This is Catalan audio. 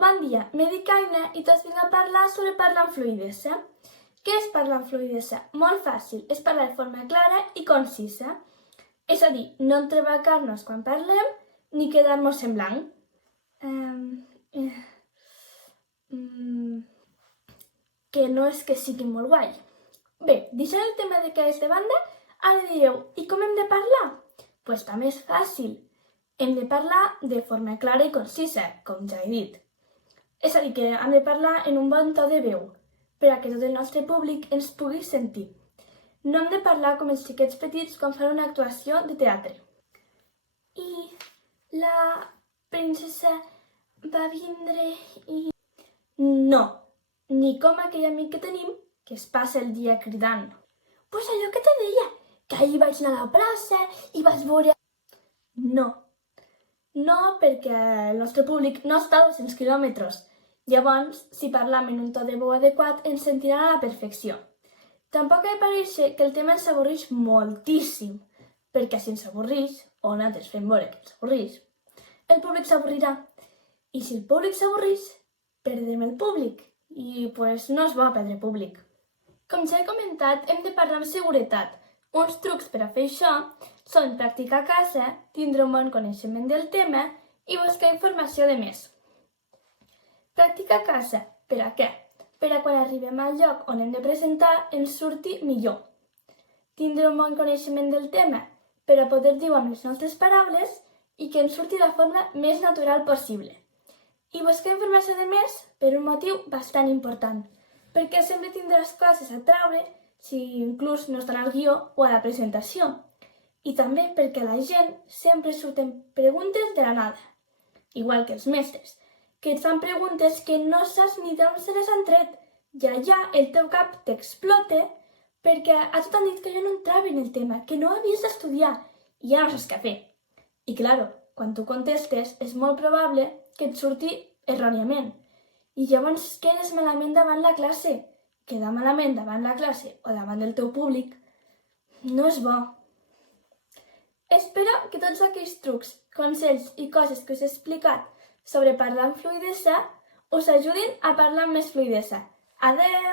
Bon dia, me dic Aina i tots vinc a parlar sobre parlar amb fluïdesa. Què és parlar amb fluïdesa? Molt fàcil, és parlar de forma clara i concisa. És a dir, no entrebancar-nos quan parlem ni quedar-nos en blanc. Que no és que sigui molt guai. Bé, deixant el tema de què és de banda, ara direu, i com hem de parlar? Pues també és fàcil. Hem de parlar de forma clara i concisa, com ja he dit. És a dir, que hem de parlar en un bon to de veu, per a que tot el nostre públic ens pugui sentir. No hem de parlar com els xiquets petits quan fan una actuació de teatre. I la princesa va vindre i... No, ni com aquell amic que tenim que es passa el dia cridant. Pues allò que te deia, que ahir vaig anar a la plaça i vaig veure... No, perquè el nostre públic no està a 200 quilòmetres. Llavors, si parlam en un to de veu adequat, ens sentiran a la perfecció. Tampoc ha de parèixer que el tema ens avorreix moltíssim, perquè si ens avorreix, o nosaltres fem veure que ens avorreix, el públic s'avorrirà. I si el públic s'avorreix, perdrem el públic. I pues no és bo perdre públic. Com ja he comentat, hem de parlar amb seguretat. Uns trucs per a fer això són practicar a casa, tindre un bon coneixement del tema i buscar informació de més. Practicar a casa, per a què? Per a quan arribem al lloc on hem de presentar ens surti millor. Tindre un bon coneixement del tema per a poder dir-ho amb les nostres paraules i que ens surti de la forma més natural possible. I buscar informació de més per un motiu bastant important, perquè sempre tindràs coses a treure si inclús no estan al guió o a la presentació. I també perquè a la gent sempre surten preguntes de la nada, igual que els mestres, que et fan preguntes que no saps ni d'on se les han tret, i allà el teu cap t'explota perquè a tu t'han dit que jo no entrava en el tema, que no havies d'estudiar i ja no saps què fer. I claro, quan tu contestes és molt probable que et surti erròniament i llavors quedes malament davant la classe. Quedar malament davant la classe o davant del teu públic no és bo. Espero que tots aquells trucs, consells i coses que us he explicat sobre parlar amb fluïdesa us ajudin a parlar amb més fluïdesa. Adeu!